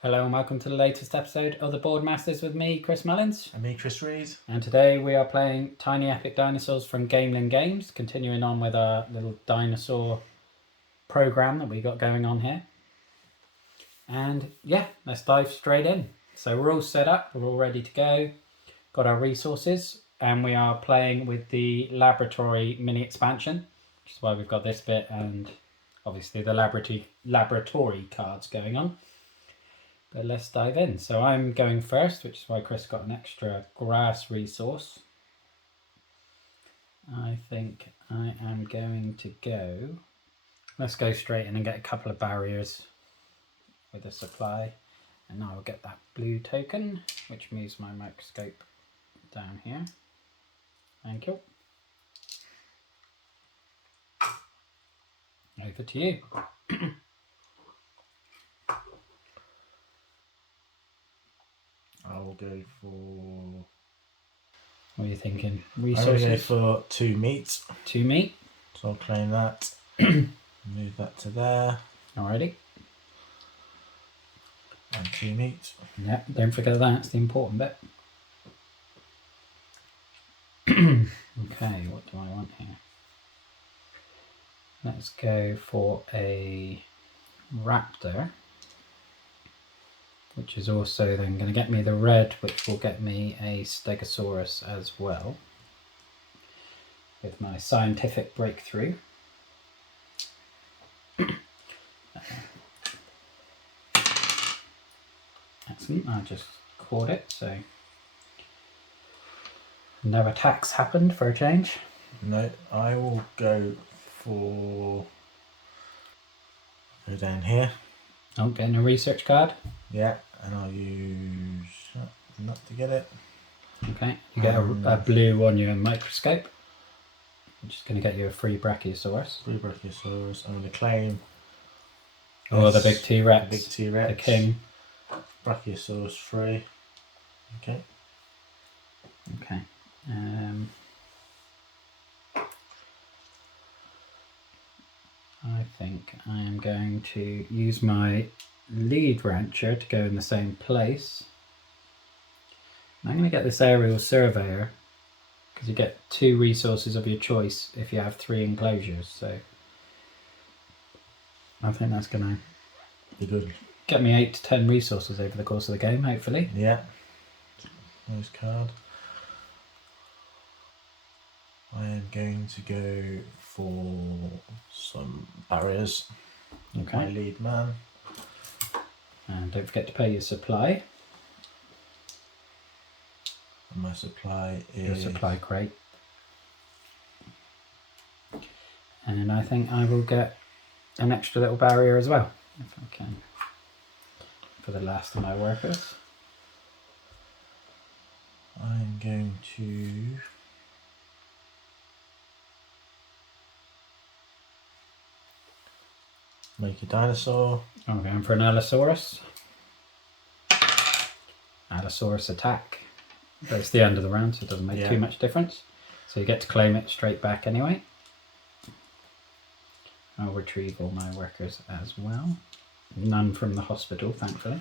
Hello and welcome to the latest episode of the Board Masters with me, Chris Mullins. And me, Chris Rees. And today we are playing Tiny Epic Dinosaurs from Gamelin Games, continuing on with our little dinosaur program that we got going on here. And yeah, let's dive straight in. So we're all set up, we're all ready to go, got our resources, and we are playing with the laboratory mini expansion, which is why we've got this bit and obviously the laboratory cards going on. But let's dive in. So I'm going first, which is why Chris got an extra grass resource. I think I am going to go... Let's go straight in and get a couple of barriers with a supply. And now I'll get that blue token, which moves my microscope down here. Thank you. Over to you. I will go for... What are you thinking? I Resources? will go for 2 meat. 2 meat. So I'll claim that. Move that to there. Alrighty. And 2 meat. Yep, don't forget that. It's the important bit. Okay, what do I want here? Let's go for a raptor, which is also then going to get me the red, which will get me a stegosaurus as well with my scientific breakthrough. Excellent, I just caught it, so no attacks happened for a change. No, I will go for... Go down here. Oh, getting a research card. Yeah, and I'll use that to get it. Okay, you get a blue on your microscope, which is going to get you a free Brachiosaurus. Blue Brachiosaurus. I'm going to claim... Oh, the big T-Rex. The big T-Rex. The king. Brachiosaurus free. Okay. Okay. I think I am going to use my lead rancher to go in the same place. I'm going to get this aerial surveyor because you get 2 resources of your choice if you have 3 enclosures. So I think that's going to Be good. get me 8 to 10 resources over the course of the game, hopefully. Yeah. Nice card. I am going to go for some barriers. Okay. My lead man. And don't forget to pay your supply. And my supply is... Your supply crate. And I think I will get an extra little barrier as well, if I can, for the last of my workers. I'm going to... make a dinosaur. I'm going for an Allosaurus. Allosaurus attack. But it's the end of the round, so it doesn't make too much difference. So you get to claim it straight back anyway. I'll retrieve all my workers as well. None from the hospital, thankfully.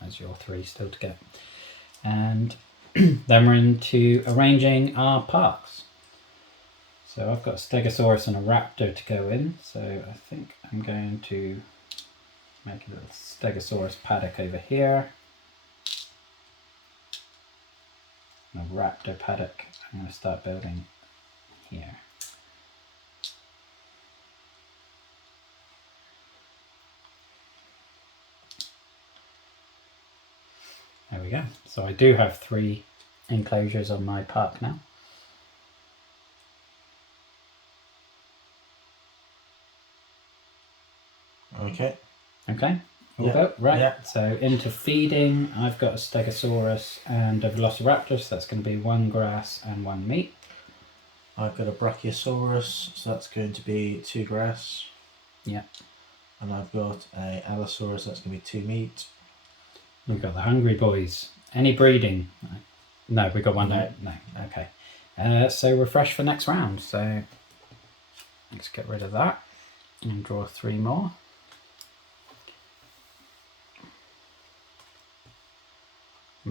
As your 3 still to get. And then we're into arranging our parks. So I've got a Stegosaurus and a Raptor to go in. So I think I'm going to make a little Stegosaurus paddock over here. And a Raptor paddock I'm going to start building here. There we go. So I do have 3 enclosures on my park now. Okay. Okay, all go. Right, Yeah. So into feeding, I've got a Stegosaurus and a Velociraptor, so that's going to be 1 grass and 1 meat. I've got a Brachiosaurus, so that's going to be 2 grass. Yeah. And I've got a Allosaurus, that's going to be 2 meat. We've got the Hungry Boys. Any breeding? No, we got one. No. No. Okay. So we're fresh for next round. So let's get rid of that and draw 3 more.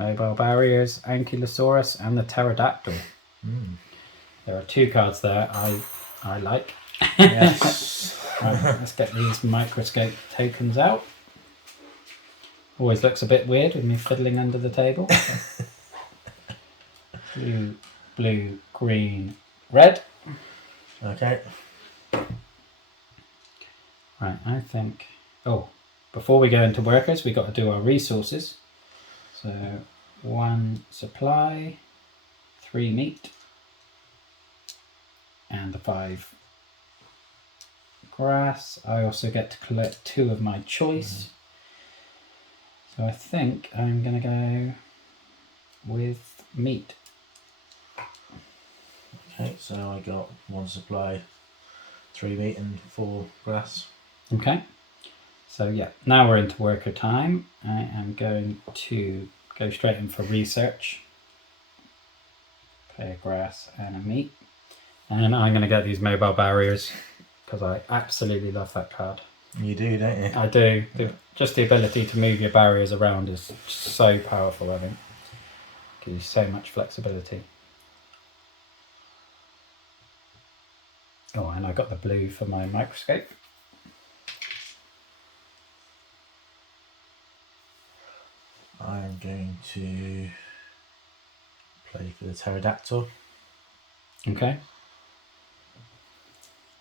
mobile barriers, Ankylosaurus, and the pterodactyl. There are 2 cards there I like. Yes. Right, let's get these microscope tokens out. Always looks a bit weird with me fiddling under the table. Blue, blue, green, red. Okay. Right, I think... Oh, before we go into workers, we've got to do our resources. So, 1 supply, 3 meat, and the 5 grass. I also get to collect 2 of my choice. So I think I'm going to go with meat. Okay, so I got 1 supply, 3 meat and 4 grass. Okay. So yeah, now we're into worker time. I am going to go straight in for research. Play a grass and a meat. And I'm going to get these mobile barriers because I absolutely love that card. You do, don't you? I do. Just the ability to move your barriers around is so powerful, I think. Gives you so much flexibility. Oh, and I got the blue for my microscope. I'm going to play for the pterodactyl. Okay.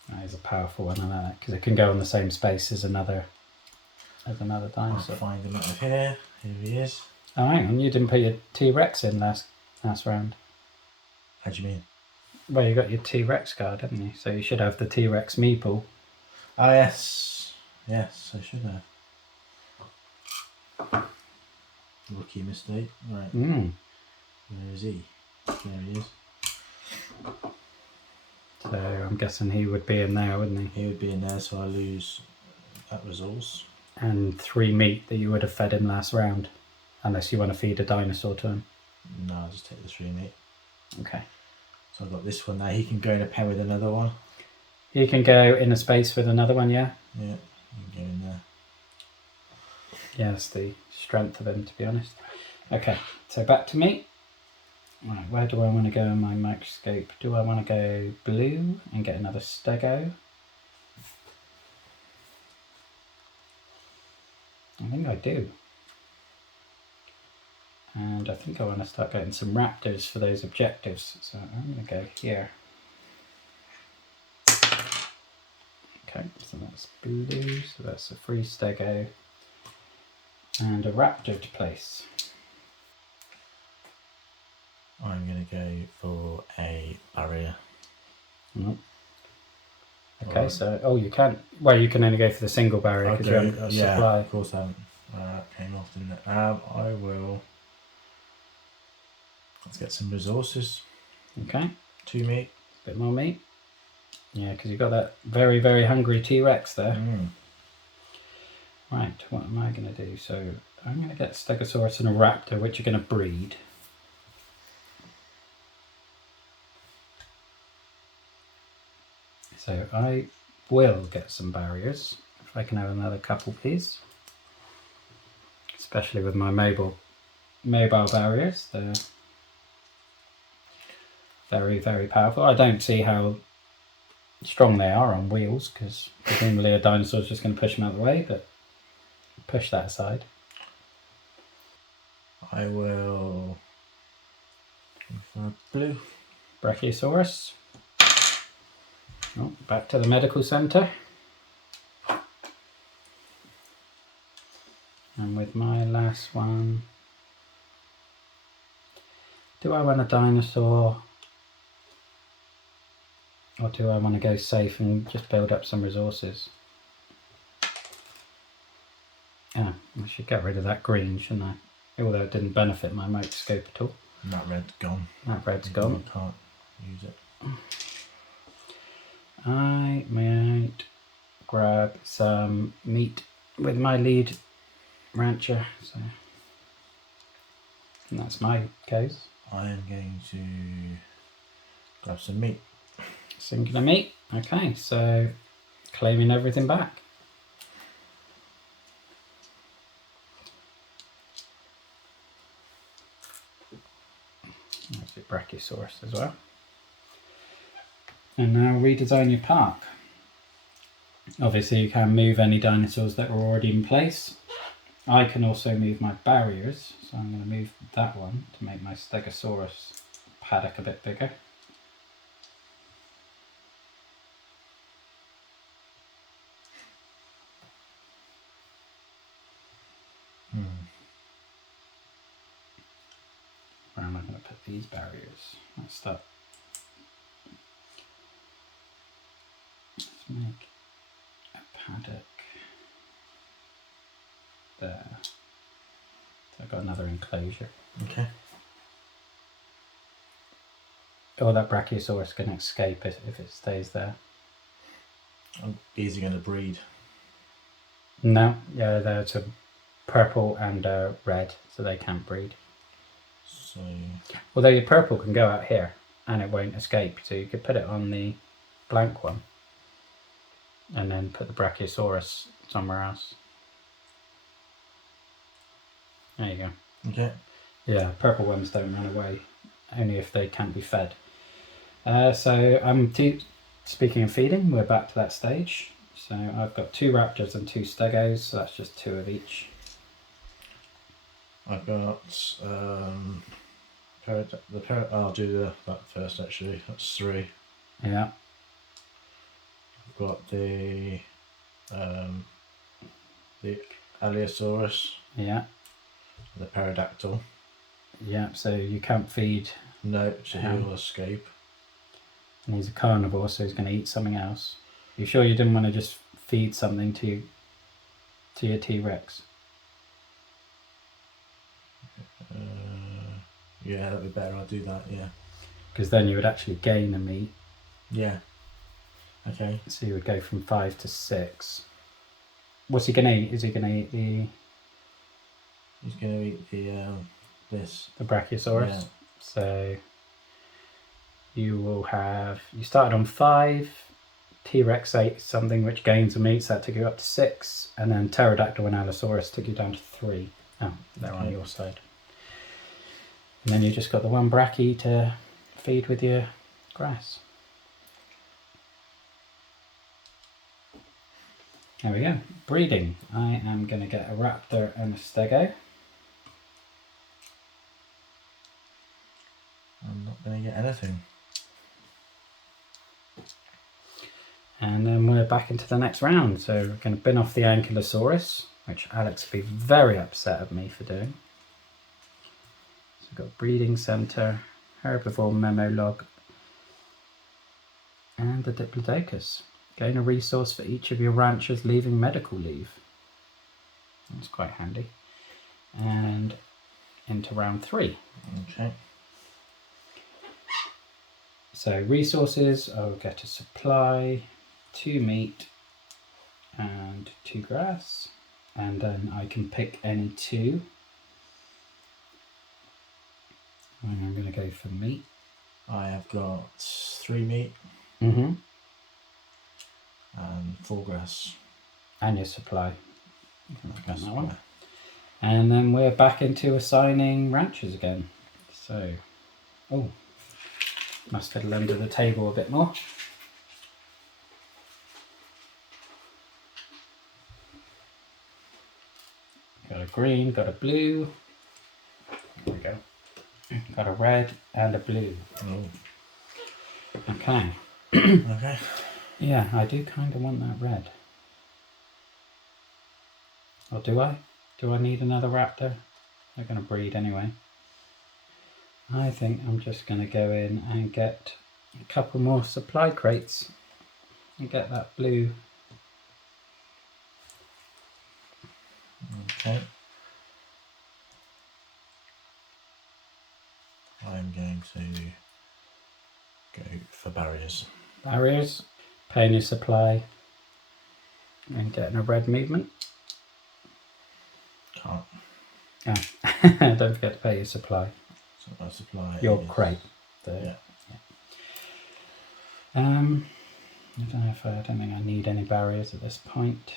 That is a powerful one, I know that, because it can go on the same space as another I'll dinosaur. find him out of here. Here he is. Oh, hang on, you didn't put your T-Rex in last round. How do you mean? Well, you got your T-Rex card, haven't you? So you should have the T-Rex meeple. Oh, yes. Yes, I should have. Rookie mistake. Right. Where is he? There he is. So I'm guessing he would be in there, wouldn't he? He would be in there, so I lose that resource. And 3 meat that you would have fed him last round. Unless you want to feed a dinosaur to him. No, I'll just take the 3 meat. Okay. So I've got this one there. He can go in a pen with another one. He can go in a space with another one, yeah? Yeah, he can go in there. Yeah, that's the strength of him, to be honest. Okay, so back to me. Right, where do I want to go in my microscope? Do I want to go blue and get another stego? I think I do. And I think I want to start getting some raptors for those objectives. So I'm going to go here. Okay, so that's blue, so that's a free stego. And a raptor to place. I'm going to go for a barrier. Okay, so, you can't, well, you can only go for the single barrier because you haven't got a supply. Of course I haven't. That came off, didn't it? I will. Let's get some resources. Okay. 2 meat. Bit more meat. Yeah, because you've got that very, very hungry T-Rex there. Right, what am I going to do? So I'm going to get Stegosaurus and a Raptor, which are going to breed. So I will get some barriers, if I can have another couple, please. Especially with my mobile barriers. They're very, very powerful. I don't see how strong they are on wheels, because presumably a dinosaur's just going to push them out of the way, but push that aside. I will go for blue. Brachiosaurus. Oh, back to the medical centre. And with my last one, do I want a dinosaur? Or do I want to go safe and just build up some resources? Yeah, I should get rid of that green, shouldn't I? Although it didn't benefit my microscope at all. And that red's gone. That red's gone. I can't use it. I might grab some meat with my lead rancher. So, and that's my case. I am going to grab some meat. Singular meat. Okay, so claiming everything back. Brachiosaurus as well. And now redesign your park. Obviously you can move any dinosaurs that are already in place. I can also move my barriers, so I'm going to move that one to make my Stegosaurus paddock a bit bigger. Where am I going to put these barriers? Let's start. Let's make a paddock there. So I've got another enclosure. Okay. Oh, that Brachiosaurus can escape it if it stays there. These are going to breed. No, yeah, they're a purple and red, so they can't breed. So, Although your purple can go out here and it won't escape, so you could put it on the blank one and then put the Brachiosaurus somewhere else. There you go. okay. Yeah, purple ones don't run away, only if they can't be fed. So I'm speaking of feeding, we're back to that stage. So I've got 2 raptors and 2 stegos, so that's just 2 of each. I've got I'll do that first actually. That's 3. Yeah. I've got the Allosaurus, Yeah. the pterodactyl. Yeah, so you can't feed. No, so he'll escape. And he's a carnivore, so he's going to eat something else. You sure you didn't want to just feed something to your T-Rex? Yeah, that'd be better. I'll do that. Yeah. Because then you would actually gain a meat. Yeah. Okay. So you would go from 5 to 6. What's he going to eat? Is he going to eat the... He's going to eat the The Brachiosaurus? Yeah. So you will have... You started on 5. T-Rex ate something which gains a meat, so that took you up to 6. And then Pterodactyl and Allosaurus took you down to 3. Oh, they're on your side. And then you just got the one brachie to feed with your grass. There we go. Breeding. I am going to get a raptor and a stego. I'm not going to get anything. And then we're back into the next round. So we're going to bin off the Ankylosaurus, which Alex will be very upset at me for doing. So we've got breeding center, herbivore memo log, and the Diplodocus. Gain a resource for each of your ranchers leaving medical leave. That's quite handy. And into round 3. Okay. So resources, I'll get a supply, 2 meat, and 2 grass. And then I can pick any 2. And I'm going to go for meat. I have got 3 meat Mm-hmm. and 4 grass. And your supply. That one. And then we're back into assigning ranchers again. So, oh, must fiddle under the table a bit more. Got a green, got a blue. There we go. Got a red and a blue. Oh. Okay. Okay. Yeah, I do kind of want that red. Or do I? Do I need another raptor? They're going to breed anyway. I think I'm just going to go in and get a couple more supply crates and get that blue. Okay. I'm going to go for barriers. Barriers, paying your supply, and getting a red movement. Can't. Oh. Don't forget to pay your supply. So my supply Your is, crate. Yeah. I don't know if I don't think I need any barriers at this point.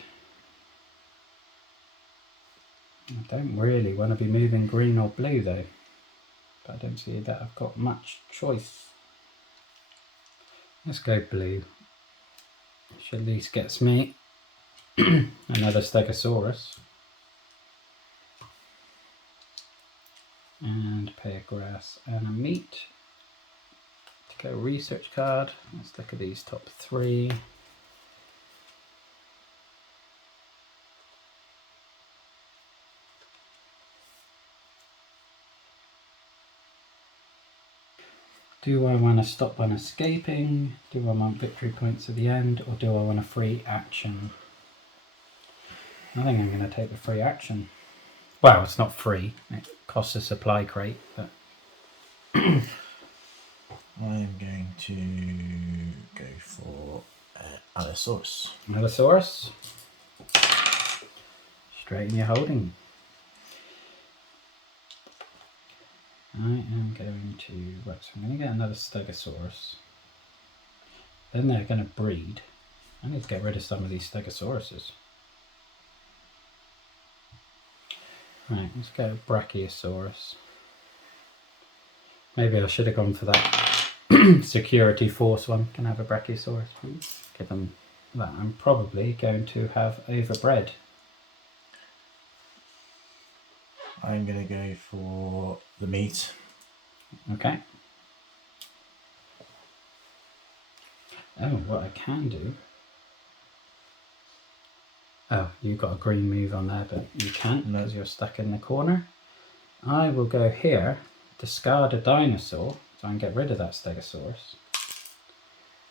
I don't really want to be moving green or blue though. but I don't see that I've got much choice. Let's go blue, which at least gets me another Stegosaurus. And pay a grass and a meat. To go research card, let's look at these top 3. Do I want to stop on escaping? Do I want victory points at the end? Or do I want a free action? I think I'm going to take the free action. Well, it's not free. It costs a supply crate, but... I am going to go for Allosaurus. Allosaurus. Straighten your holding. I am going to... Right, so I'm going to get another Stegosaurus. Then they're going to breed. I need to get rid of some of these Stegosauruses. Right, let's go Brachiosaurus. Maybe I should have gone for that security force one. Can I have a Brachiosaurus, please? Give them that. I'm probably going to have overbred. I'm going to go for the meat. Okay. Oh, what I can do... Oh, you've got a green move on there, but you can't because you're stuck in the corner. I will go here, discard a dinosaur, so I can get rid of that Stegosaurus.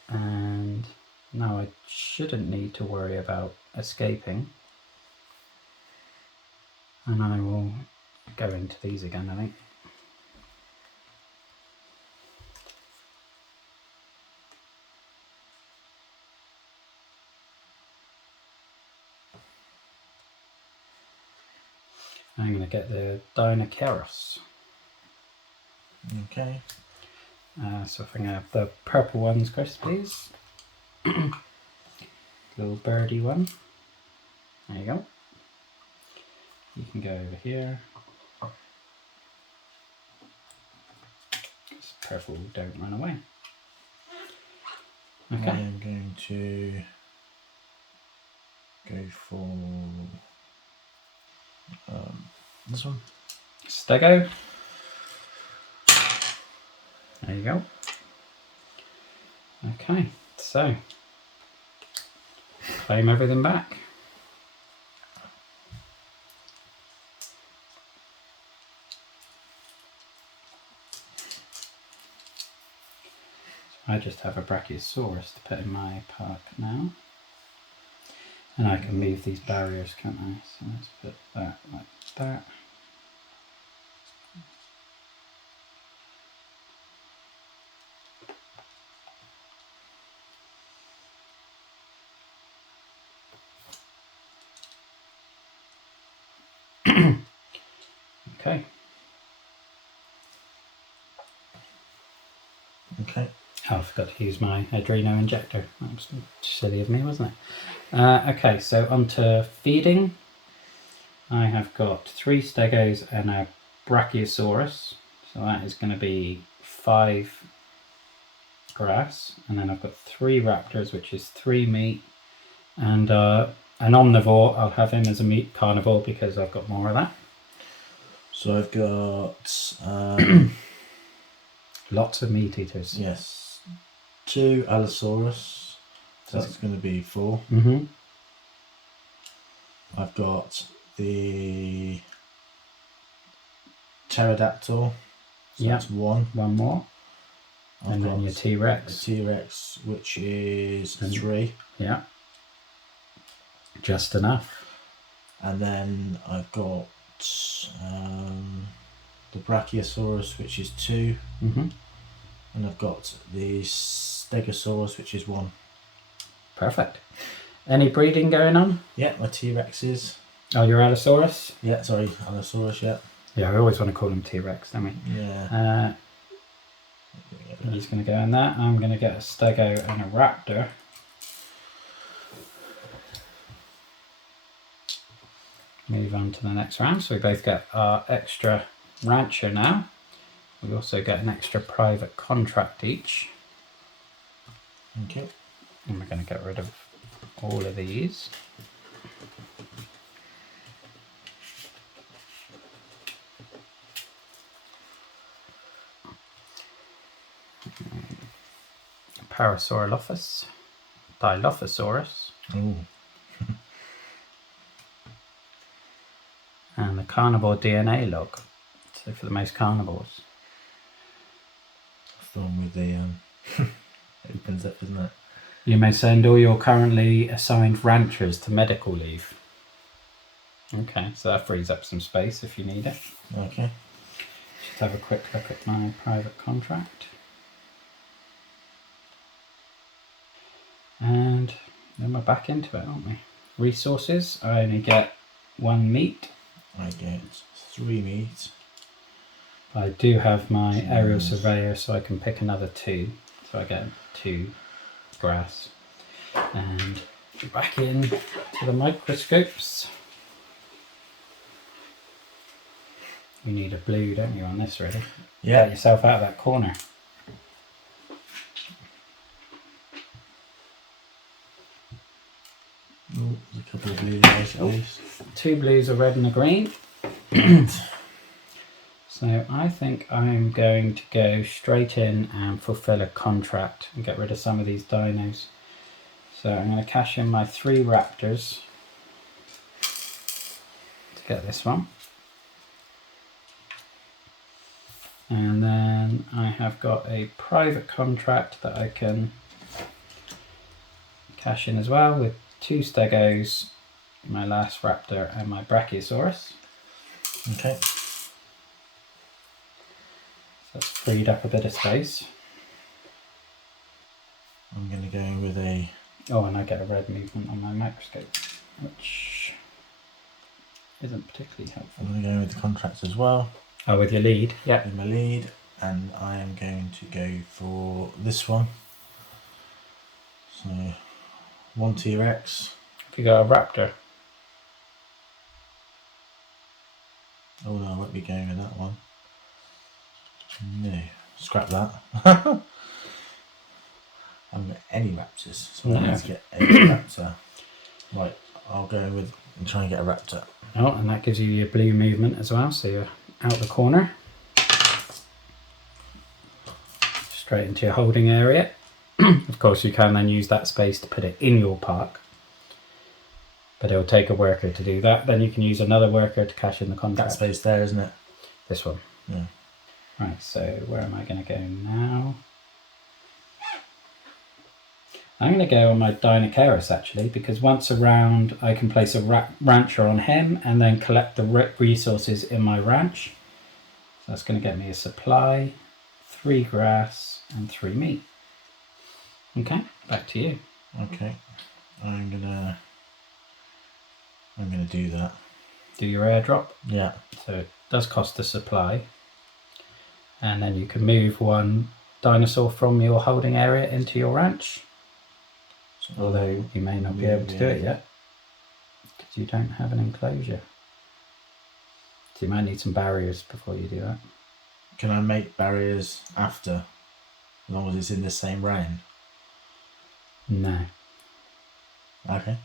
And now I shouldn't need to worry about escaping. And I will go into these again, I think. I'm going to get the Dinoceros. Okay. So if I can have the purple ones, Chris, please. Little birdie one. There you go. You can go over here. Just careful, don't run away. Okay. I am going to go for this one. Stego. There you go. Okay, so claim everything back. I just have a Brachiosaurus to put in my park now. And I can move these barriers, can't I? So let's put that like that. Okay. Okay. Oh, I forgot to use my adreno injector. That was silly of me, wasn't it? Okay, so onto feeding. I have got 3 Stegos and a Brachiosaurus. So that is going to be 5 grass. And then I've got 3 raptors, which is 3 meat. And an omnivore, I'll have him as a meat carnivore because I've got more of that. So I've got lots of meat eaters. Yes, 2 Allosaurus. So that's going to be 4. Mm-hmm. I've got the pterodactyl. So Yeah. that's 1. One more. I've And then got your T-Rex. the T-Rex, which is 3. Yeah. Just enough. And then I've got the Brachiosaurus, which is 2. Mm-hmm. And I've got the Stegosaurus, which is 1. Perfect. Any breeding going on? Yeah, my T-Rexes. Oh, your Allosaurus? Yeah, sorry, Allosaurus, yeah. Yeah, we always want to call him T-Rex, don't we? Yeah. He's going to go in that. I'm going to get a Stego and a Raptor. Move on to the next round. So we both get our extra rancher now. We also get an extra private contract each. Okay. And we're going to get rid of all of these. Parasaurolophus, Dilophosaurus, Oh, and the carnivore DNA log. So for the most carnivores. that's the one with the opens up, isn't it? You may send all your currently assigned ranchers to medical leave. Okay, so that frees up some space if you need it. Okay. Just have a quick look at my private contract. And then we're back into it, aren't we? Resources, I only get 1 meat. I get 3 meat. I do have my aerial Nice. surveyor, so I can pick another 2. So I get 2 grass. And back in to the microscopes. You need a blue, don't you, on this, really? Yeah. Get yourself out of that corner. Oh, there's a couple of blue guys at least. 2 blues, a red and a green. So I think I'm going to go straight in and fulfill a contract and get rid of some of these dinos. So I'm going to cash in my 3 raptors to get this one. And then I have got a private contract that I can cash in as well with 2 stegos, my last raptor and my brachiosaurus. Okay. So that's freed up a bit of space. I'm going to go with a... Oh, and I get a red movement on my microscope, which isn't particularly helpful. I'm going to go with the contracts as well. Oh, with your lead? Yeah. In my lead. And I am going to go for this one. So, 1 T-Rex. Have you got a raptor? Oh no, I won't be going with that one. No, scrap that. I haven't got any raptors, so I need to get a raptor. Right, I'll go with and try and get a raptor. Oh, and that gives you your blue movement as well, so you're out the corner. Straight into your holding area. Of course, you can then use that space to put it in your park. But it'll take a worker to do that. Then you can use another worker to cash in the contract. That space there, isn't it? This one. Yeah. Right, so where am I going to go now? I'm going to go on my Dinocaris actually, because once a round I can place a rancher on him and then collect the resources in my ranch. So that's going to get me a supply, 3 grass and 3 meat. Okay, back to you. Okay, I'm gonna do that. Do your airdrop. Yeah. So it does cost a supply. And then you can move 1 dinosaur from your holding area into your ranch. Although you may not be able to do it yet, because you don't have an enclosure. So you might need some barriers before you do that. Can I make barriers after, as long as it's in the same round? No. Okay.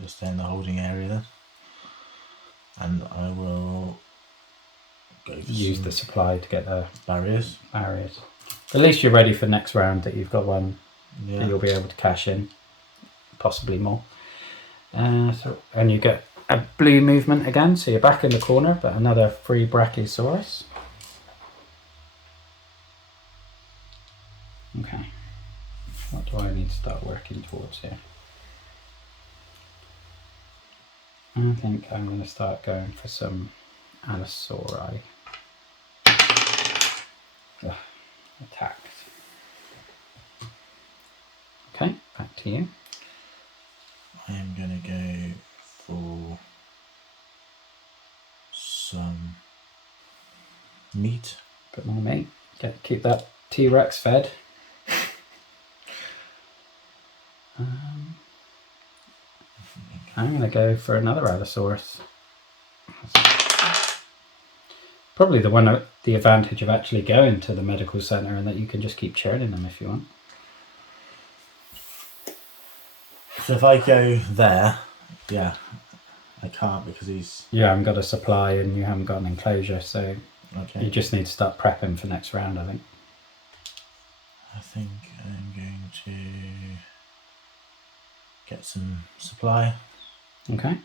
Just stay in the holding area then. And I will go for Use the supply to get the barriers. barriers. At least you're ready for next round that you've got one that Yeah. you'll be able to cash in, possibly more. And you get a blue movement again, so you're back in the corner, but another free Brachiosaurus. Okay. What do I need to start working towards here? I think I'm going to start going for some Allosauri. Attacks. Okay, back to you. I am going to go for some meat. Bit more meat. Keep that T-Rex fed. I'm going to go for another Allosaurus. Probably the advantage of actually going to the medical centre, and that you can just keep churning them if you want. So if I go there, yeah, I can't because he's... You haven't got a supply and you haven't got an enclosure, so Okay. you just need to start prepping for next round, I think. I think I'm going to get some supply. Okay.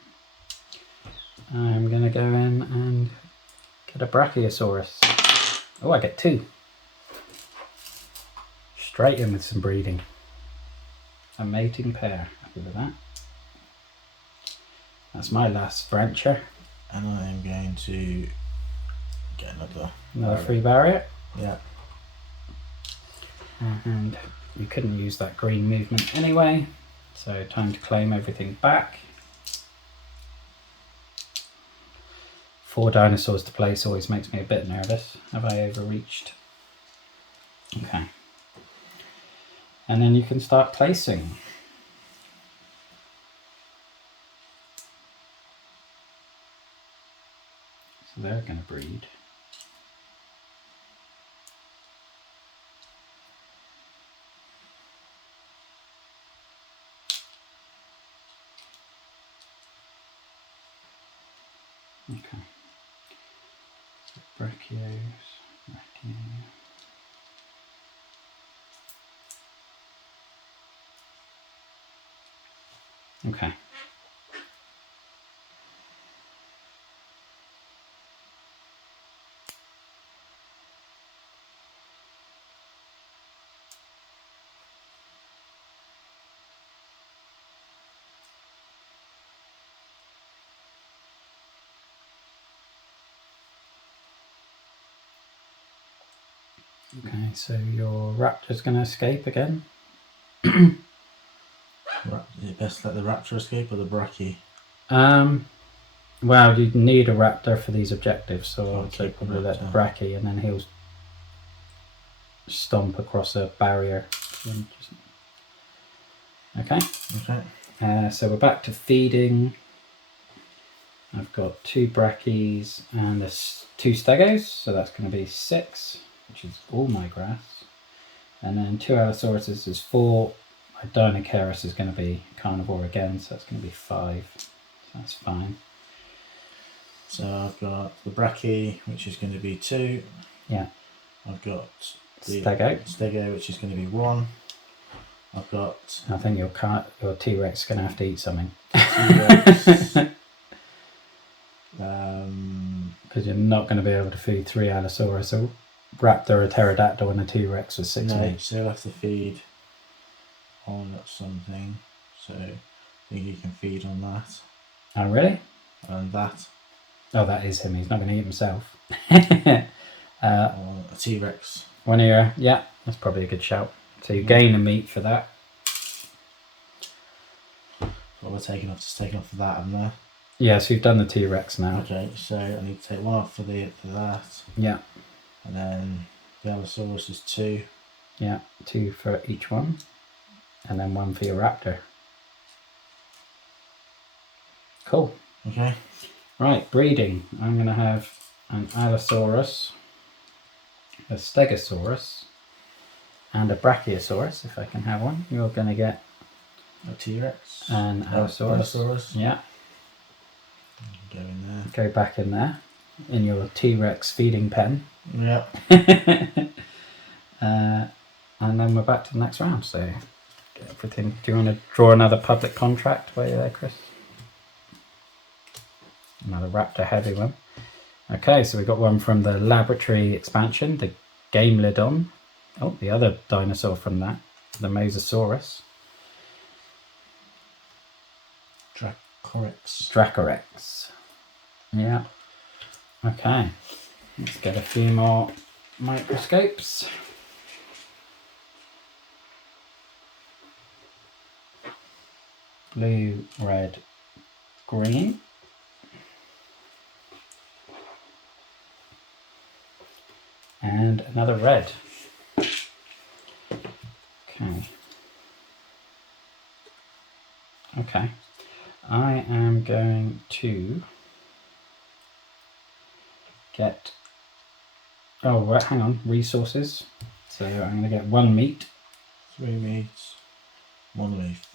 I'm going to go in and get a Brachiosaurus. Oh, I get 2. Straight in with some breeding. A mating pair. Happy with that. That's my last venture. And I am going to get another free barrier. Yeah. And you couldn't use that green movement anyway, so time to claim everything back. 4 dinosaurs to place always makes me a bit nervous. Have I overreached? Okay. And then you can start placing. So they're going to breed. Okay. So Brachios. Okay. Okay, so your raptor's going to escape again. Is it best let the raptor escape or the brachy? Well, you need a raptor for these objectives, so I'd say keep the probably let raptor. Brachy, and then he'll stomp across a barrier. Okay. Okay. So we're back to feeding. I've got 2 Bracchies and 2 Stegos, so that's going to be 6, which is all my grass. And then 2 Allosauruses is 4. My Dinocaris is going to be carnivore again, so that's going to be 5. So that's fine. So I've got the brachy, which is going to be 2. Yeah. I've got the Stego, which is going to be 1. I've got... I think your T-Rex is going to have to eat something. T-Rex. Because you're not going to be able to feed 3 Allosaurus, a Raptor, a Pterodactyl, and a T-Rex with 6 No, meat. so you'll have to feed on something. So I think you can feed on that. Oh, really? And that. Oh, that is him. He's not going to eat himself. A T-Rex. 1 ear. Yeah, that's probably a good shout. So you gain a meat for that. What we're taking off is taking off for that and there. Yeah, so you've done the T-Rex now. Okay, so I need to take 1 off for that. Yeah. And then the Allosaurus is 2. Yeah, 2 for each one. And then 1 for your Raptor. Cool. Okay. Right, breeding. I'm going to have an Allosaurus, a Stegosaurus, and a Brachiosaurus, if I can have one. You're going to get a T-Rex. An Allosaurus. Yeah. Go in there. Go back in there, in your T-Rex feeding pen. Yeah. And then we're back to the next round. So, everything. Do you want to draw another public contract while you're there, Chris? Another Raptor heavy one. Okay, so we got one from the laboratory expansion, the Gamelodon. Oh, the other dinosaur from that, the Mosasaurus. Dracorex. Yeah. Okay. Let's get a few more microscopes. Blue, red, green. And another red. Okay. Okay. I am going to get Oh, right, hang on. Resources. So I'm going to get 1 meat. 3 meats, 1 leaf.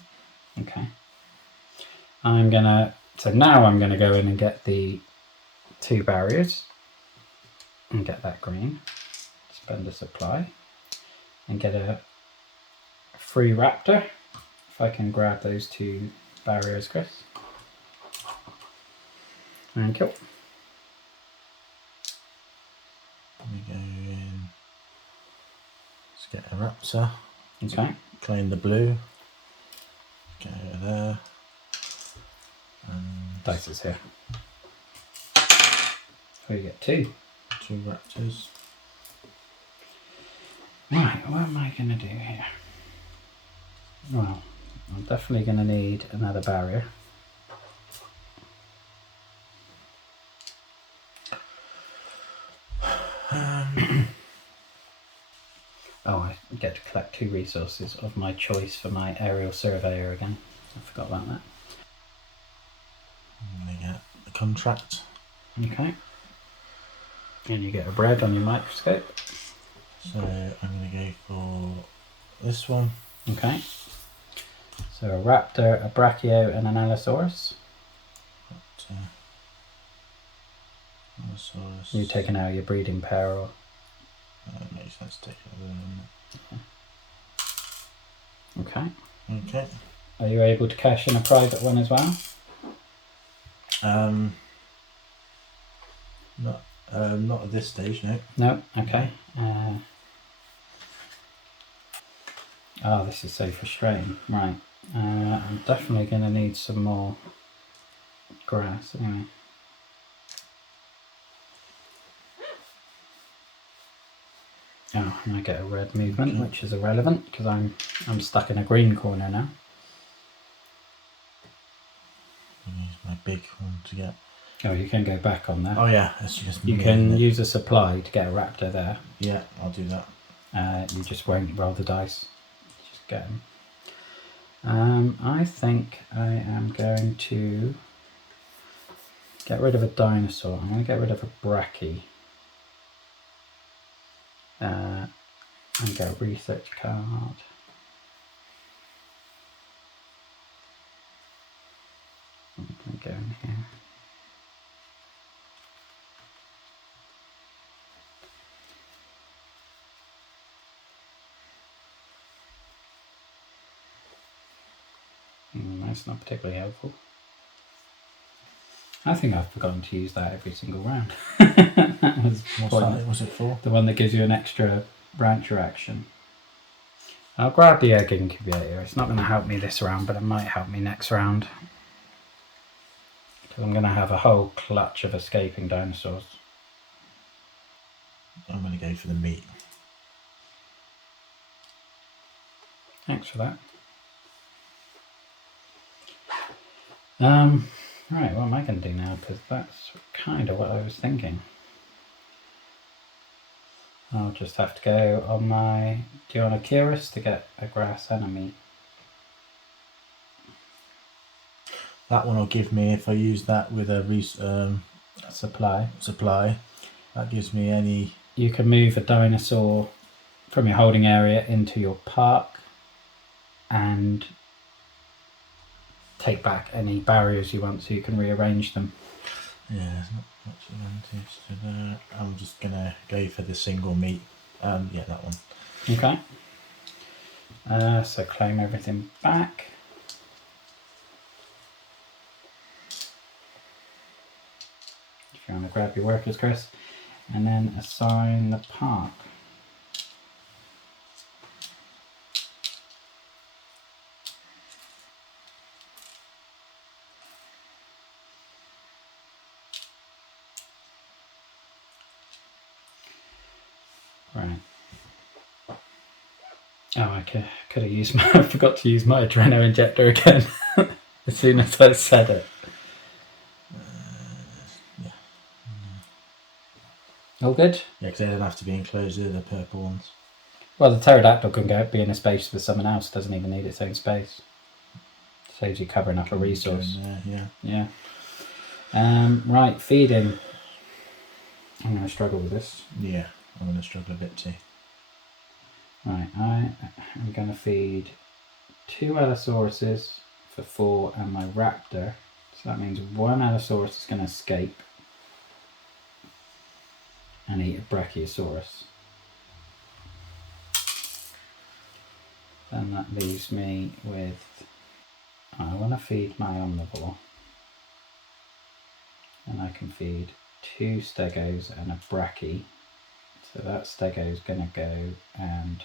Okay. So now I'm going to go in and get the 2 barriers and get that green. Spend a supply and get a free raptor. If I can grab those 2 barriers, Chris. Thank you. We go in. Let's get a raptor. Okay. Claim the blue. Go there. And Dice is here. So you get 2. 2 raptors. Right, what am I going to do here? Well, I'm definitely going to need another barrier. Oh, I get to collect 2 resources of my choice for my aerial surveyor again. I forgot about that. I'm going to get the contract. Okay. And you get a bread on your microscope. So I'm going to go for this one. Okay. So a raptor, a brachio, and an allosaurus. Allosaurus. You taking out your breeding pair, or? Makes sense to take it. Okay. Okay. Are you able to cash in a private one as well? Not at this stage, no. No. Okay. Oh, this is so frustrating. Right. I'm definitely going to need some more grass anyway. Oh, and I get a red movement, which is irrelevant because I'm stuck in a green corner now. Use my big one to get. Oh, you can go back on there. Oh yeah, it's just. You can use a supply to get a raptor there. Yeah, I'll do that. You just won't roll the dice. Just get them. I think I am going to get rid of a dinosaur. I'm going to get rid of a brachie. And get a research card. I'm going to go in here. That's not particularly helpful. I think I've forgotten to use that every single round. That was What's that? What's it for? The one that gives you an extra brancher action. I'll grab the egg incubator. It's not going to help me this round, but it might help me next round. Because I'm going to have a whole clutch of escaping dinosaurs. I'm going to go for the meat. Thanks for that. Right, what am I going to do now? Because that's kind of what I was thinking. I'll just have to go on my Dionocurus to get a grass enemy. That one will give me, if I use that with a Supply. that gives me any. You can move a dinosaur from your holding area into your park and take back any barriers you want, so you can rearrange them. Yeah, there's not much advantage to that. I'm just gonna go for the single meat. Yeah, that one. Okay. So claim everything back. If you want to grab your workers, Chris, and then assign the park. Right. Oh, I could have used my. I forgot to use my adreno injector again as soon as I said it. Yeah. All good? Yeah, because they don't have to be enclosed, do the purple ones. Well, the pterodactyl can be in a space with someone else. Doesn't even need its own space. Saves you covering up a resource. Yeah. Yeah. Right, feeding. I'm going to struggle with this. Yeah. I'm going to struggle a bit too. Right, I am going to feed 2 Allosauruses for 4 and my raptor. So that means 1 Allosaurus is going to escape and eat a Brachiosaurus. Then that leaves me with, I want to feed my omnivore. And I can feed 2 Stegos and a Brachy. So that Stego is going to go and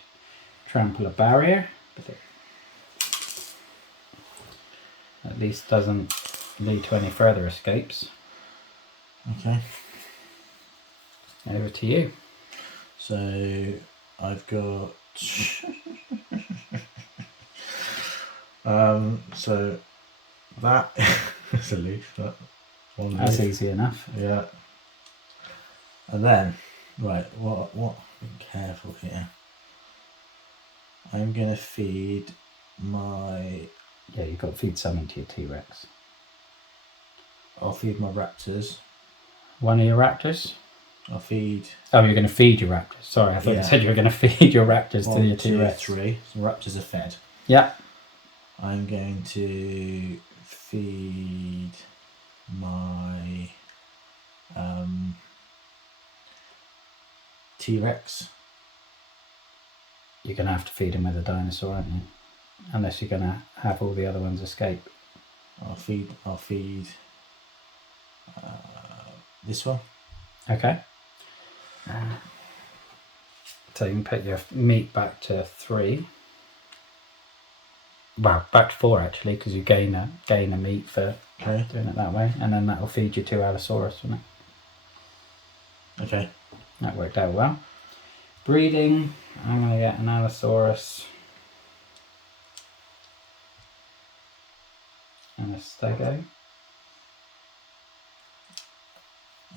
trample a barrier, but it at least doesn't lead to any further escapes. Okay. Over to you. So I've got so that is a leaf. That one That's leaf. easy enough. Yeah. And then, right, what? Be careful here. I'm gonna feed my. Yeah, you've got to feed something to your T-Rex. I'll feed my raptors. One of your raptors? I'll feed. Oh, you're going to feed your raptors. Sorry, I thought you said you were going to feed your raptors to your 1, 2, T-Rex. 3. So raptors are fed. Yeah. I'm going to feed my T-Rex. You're going to have to feed him with a dinosaur, aren't you? Unless you're going to have all the other ones escape. I'll feed this one. Okay. So you can put your meat back to 3. Well, back to 4 actually, because you gain a meat for doing it that way, and then that will feed you 2 Allosaurus, won't it? Okay. That worked out well. Breeding, I'm going to get an Allosaurus and a Stego.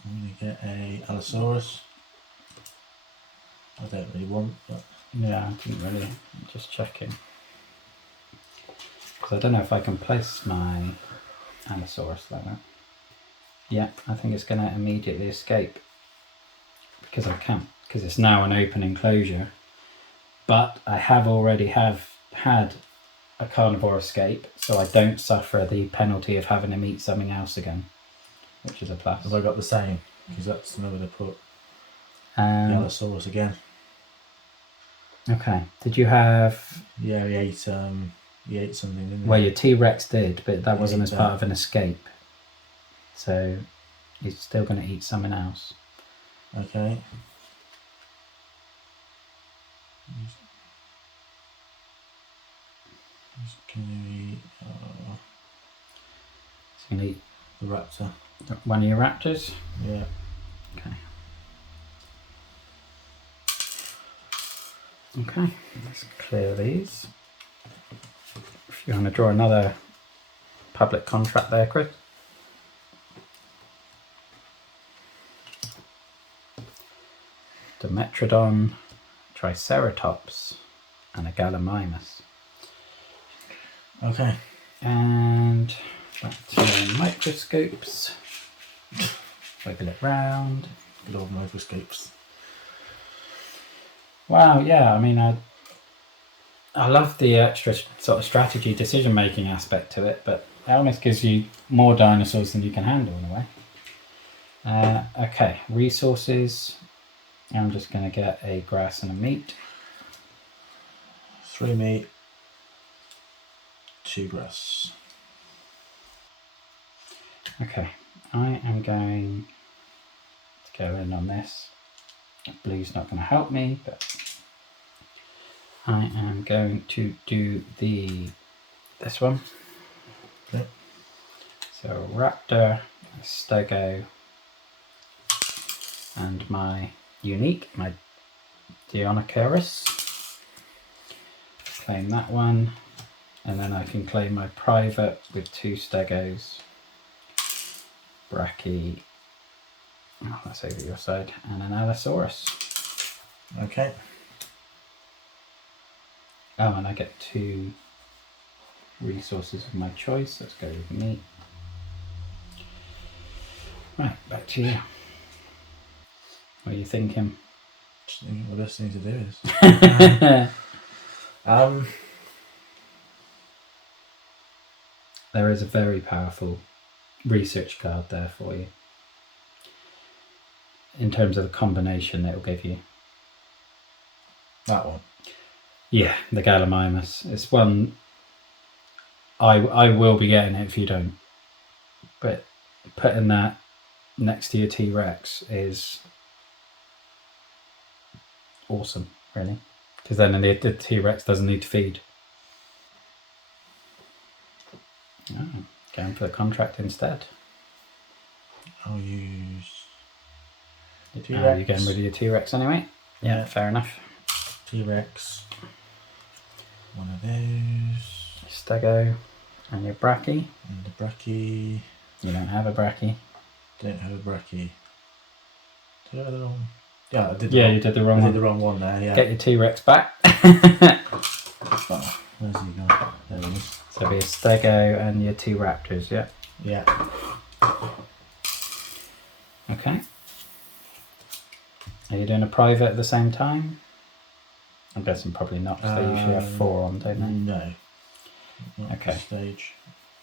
I'm going to get a Allosaurus. I don't really want, but Yeah, I didn't really. Just checking. Because I don't know if I can place my Allosaurus like that. Yeah, I think it's going to immediately escape. Because I can't. Because it's now an open enclosure. But I have already had a carnivore escape, so I don't suffer the penalty of having to eat something else again, which is a plus. have I got the same? Because that's nowhere to put the Allosaurus again. Okay. Did you have? Yeah, he ate something, didn't he? Well, your T-Rex did, but that wasn't as ate part that. of an escape. So he's still going to eat something else. Okay. He's going to eat So you can eat the raptor. one of your raptors. Yeah. Okay. Okay, let's clear these. If you want to draw another public contract there, Chris. Dimetrodon, Triceratops, and a Gallimimus. Okay. And back to the microscopes. Wiggle it round. Good old microscopes. Wow, yeah, I mean, I love the extra sort of strategy decision making aspect to it, but it almost gives you more dinosaurs than you can handle in a way. Okay, resources. I'm just going to get a grass and a meat. 3 meat, 2 grass. Okay, I am going to go in on this. Blue's not going to help me, but I am going to do this one. Okay. So Raptor, Stego, and my unique, my Deinonychus. Claim that one, and then I can claim my private with 2 Stegos, Brachy, oh, that's over your side, and an Allosaurus. Okay. Oh, and I get 2 resources of my choice. Let's go with meat. Right, back to you. What are you thinking? Just thinking what the best thing to do is. There is a very powerful research card there for you. In terms of the combination it will give you. That one. Yeah, the Gallimimus. It's one I will be getting it if you don't. But putting that next to your T-Rex is awesome, really. Because then the T-Rex doesn't need to feed. Oh, going for the contract instead. I'll use the Oh, T-Rex. you're getting rid of your T-Rex anyway? Yeah, fair enough. T-Rex. One of those. Stego and your Brachy. And the Brachy. You don't have a Brachy. Don't have a Brachy. Did I have the wrong? Yeah, I did. You did the wrong one. I did the wrong one there. Yeah. Get your T-Rex back. Oh, where's he gone? There he is. So it'll be a Stego and your two Raptors, yeah? Yeah. Okay. Are you doing a private at the same time? I'm guessing probably not, because they usually have 4 on, don't they? No. Not Okay. this stage.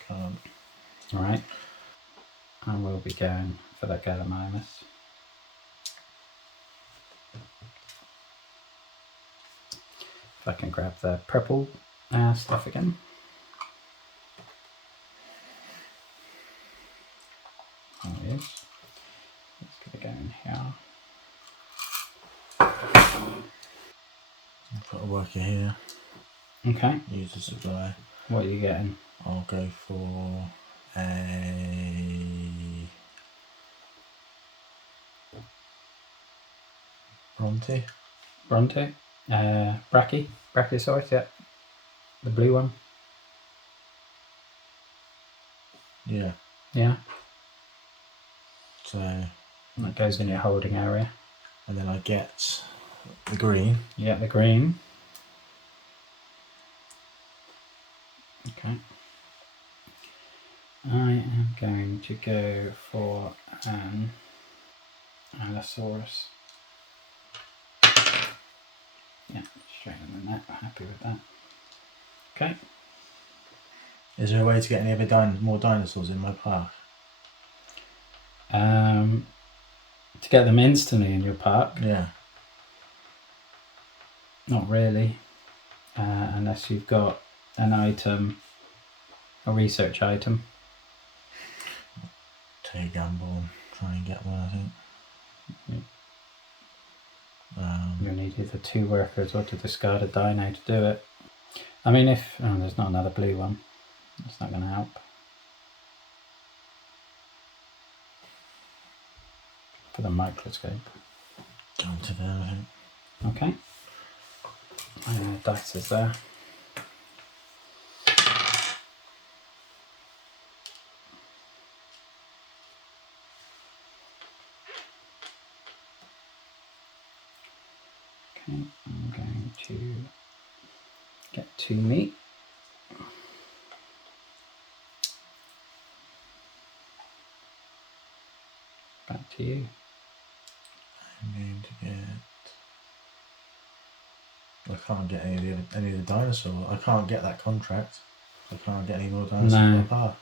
Can't. Alright. I will be going for that Gallimimus. If I can grab the purple stuff again. There it is. It's going to go in here. I've got a worker here. Okay. Use the supply. What are you getting? I'll go for a Bronte. Bronte? Brachiosaurus, yeah. The blue one. Yeah. Yeah. So that goes in your holding area. And then I get the green. Yeah, the green. Okay. I am going to go for an Allosaurus. Yeah, straight in the net. Happy with that. Okay. Is there a way to get any other more dinosaurs in my park? To get them instantly in your park? Yeah. Not really. Unless you've got an item, a research item. Take a gamble and try and get one, I think. You'll need either 2 workers or to discard a dino to do it. I mean, if there's not another blue one, that's not going to help. For the microscope. Down to there, I think. Okay. Dice is there. Okay, I'm going to get 2 meat. Back to you. I'm going to get. I can't get any of the dinosaurs. I can't get that contract. I can't get any more dinosaurs in my park.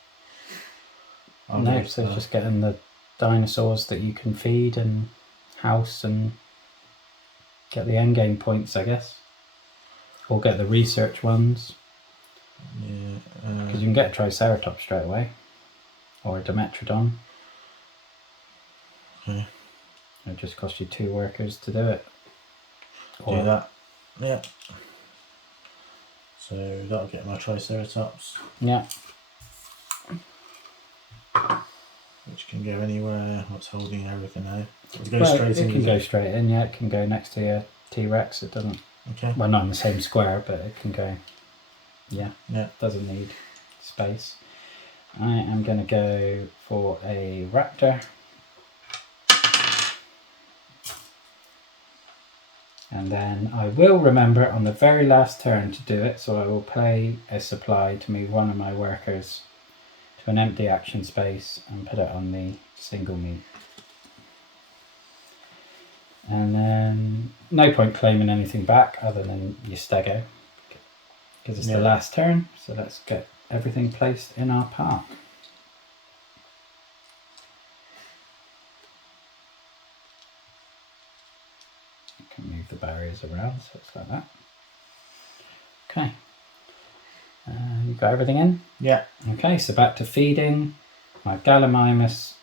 No, so just getting the dinosaurs that you can feed and house and get the endgame points, I guess. Or get the research ones. Yeah. Because you can get a Triceratops straight away. Or a Dimetrodon. Okay. It just costs you 2 workers to do it. Do that. Yeah. So that'll get my Triceratops. Yeah. Which can go anywhere. What's holding everything now? It can go straight in, yeah. It can go next to your T-Rex. It doesn't... Okay. Well, not in the same square, but it can go... Yeah. Yeah. Doesn't need space. I am going to go for a Raptor. And then I will remember on the very last turn to do it, so I will play a supply to move one of my workers to an empty action space and put it on the single meat. And then no point claiming anything back other than your stego, because it's the last turn. So let's get everything placed in our park. You can move the barriers around, so it's like that. Okay. You got everything in? Yeah. Okay, so back to feeding. My Gallimimus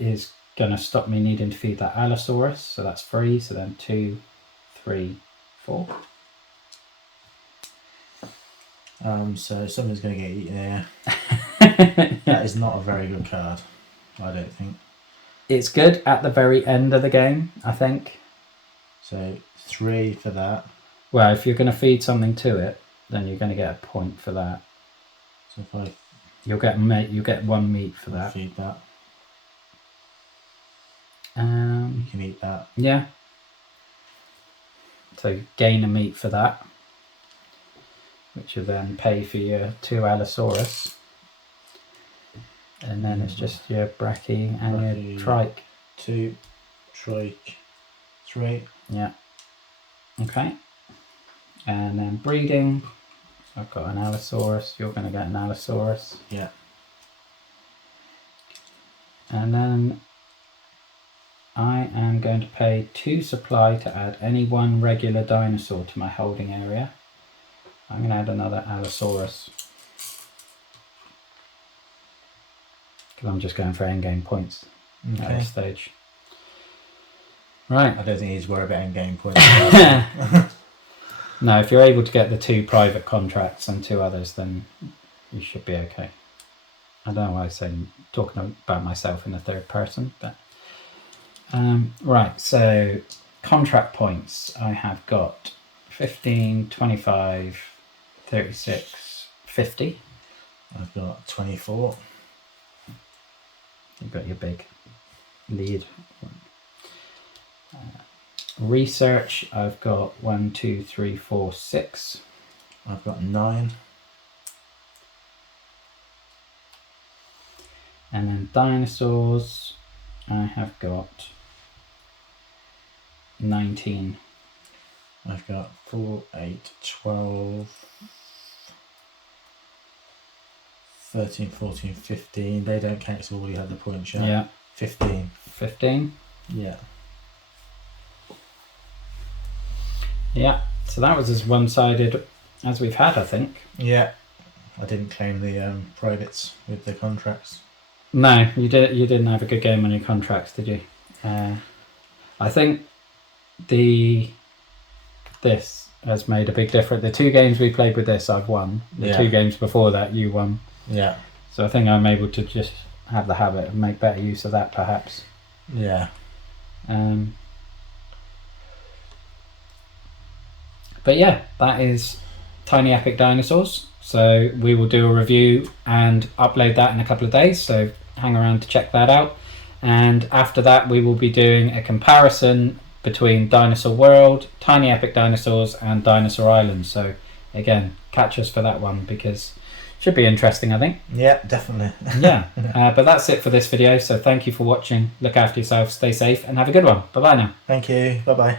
is going to stop me needing to feed that Allosaurus, so that's 3. So then 2, 3, 4. So something's going to get eaten here. That is not a very good card, I don't think. It's good at the very end of the game, I think. So 3 for that. Well, if you're going to feed something to it, then you're going to get a point for that. So if You'll get 1 meat for I that. feed that, You can eat that. Yeah. So gain a meat for that, which will then pay for your 2 Allosaurus. And then it's just your Brachy and your Trike. 2, Trike, 3. Yeah. Okay. And then breeding. I've got an Allosaurus. You're going to get an Allosaurus. Yeah. And then I am going to pay 2 supply to add any 1 regular dinosaur to my holding area. I'm going to add another Allosaurus, because I'm just going for endgame points at this stage. Right. I don't think he's worried about endgame points. No, if you're able to get the 2 private contracts and 2 others, then you should be okay. I don't know why I'm talking about myself in the third person, but right. So contract points, I have got 15, 25, 36, 50. I've got 24. You've got your big lead. Research, I've got 1, 2, 3, 4, 6. I've got 9. And then dinosaurs, I have got 19. I've got 4, 8, 12, 13, 14, 15. They don't count, so we have the points yet. Yeah. 15. 15. Yeah. Yeah. So that was as one-sided as we've had, I think. Yeah. I didn't claim the privates with the contracts. No, you didn't have a good game on your contracts, did you? I think this has made a big difference. The 2 games we played with this, I've won. The 2 games before that, you won. Yeah. So I think I'm able to just have the habit and make better use of that, perhaps. Yeah. But yeah, that is Tiny Epic Dinosaurs. So we will do a review and upload that in a couple of days. So hang around to check that out. And after that, we will be doing a comparison between Dinosaur World, Tiny Epic Dinosaurs, and Dinosaur Island. So again, catch us for that one, because it should be interesting, I think. Yeah, definitely. Yeah. But that's it for this video. So thank you for watching. Look after yourself, stay safe, and have a good one. Bye bye now. Thank you. Bye bye.